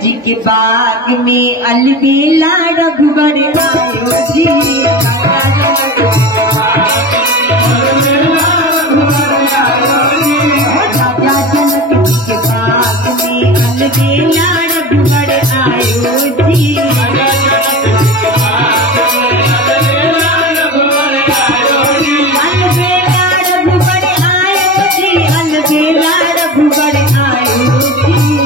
जी के बाग में अलबेला रघुवर आयो जी। राजा जनक जी के बाग में अलबेला रघुवर आयो जी। अलबेला रघुवर आयो जी, अलबेला रघुवर आयो जी।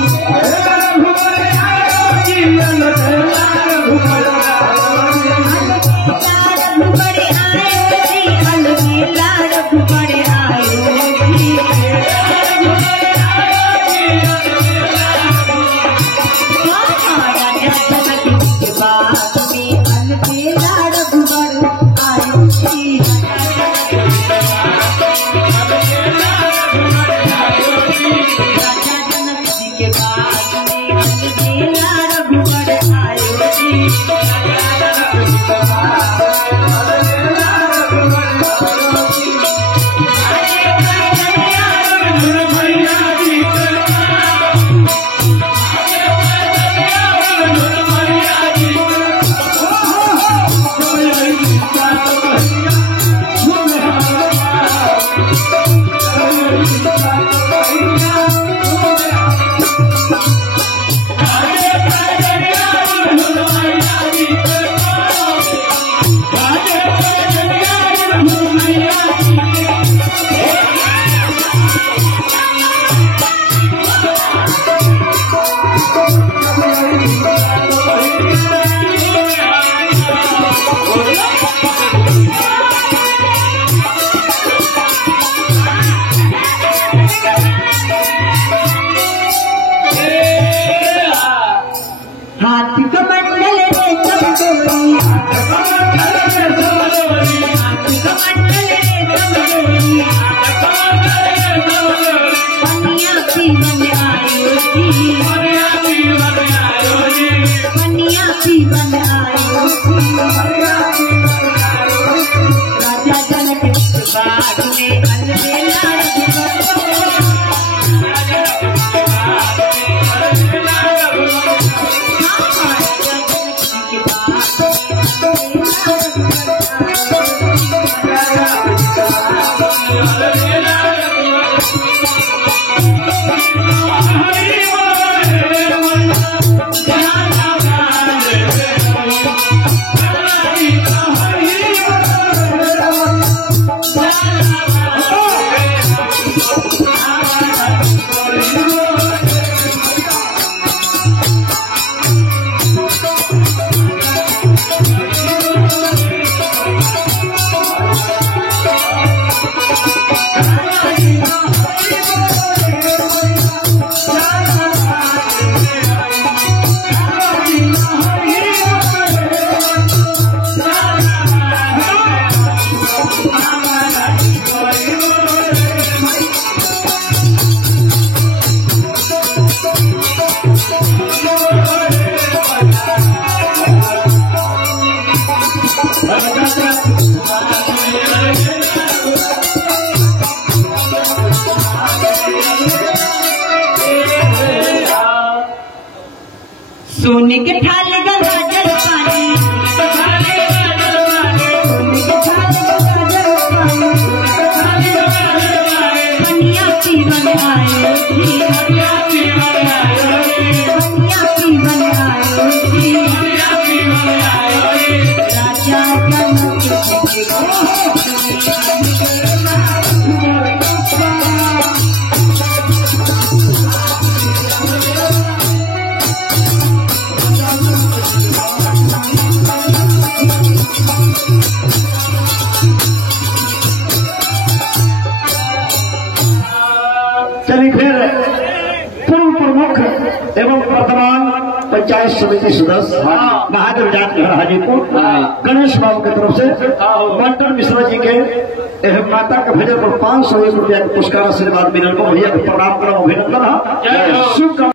हाथी कमंडल रे कमजोरी, हाथी कमंडल रे कमजोरी, पनिया पीवन आयो जी, पनिया पीवन आयो जी। राजा जनक के बाग में अलबेला सोने के थाल गंगा जल पानी, सोने के थाल गंगा जल पानी, पनिया पीवन आयो जी, पनिया पीवन आयो जी। राजा जनक जी चलिए फिर पूर्व प्रमुख एवं वर्तमान पंचायत समिति सदस्य महादेव जाट घर हाजीपुर गणेश बाबू की तरफ से मंटन मिश्रा जी के माता के भेजे पर 501 रुपया के पुरस्कार आशीर्वाद मिलल को भैया के प्रणाम करब, अभिनंदन। शुभ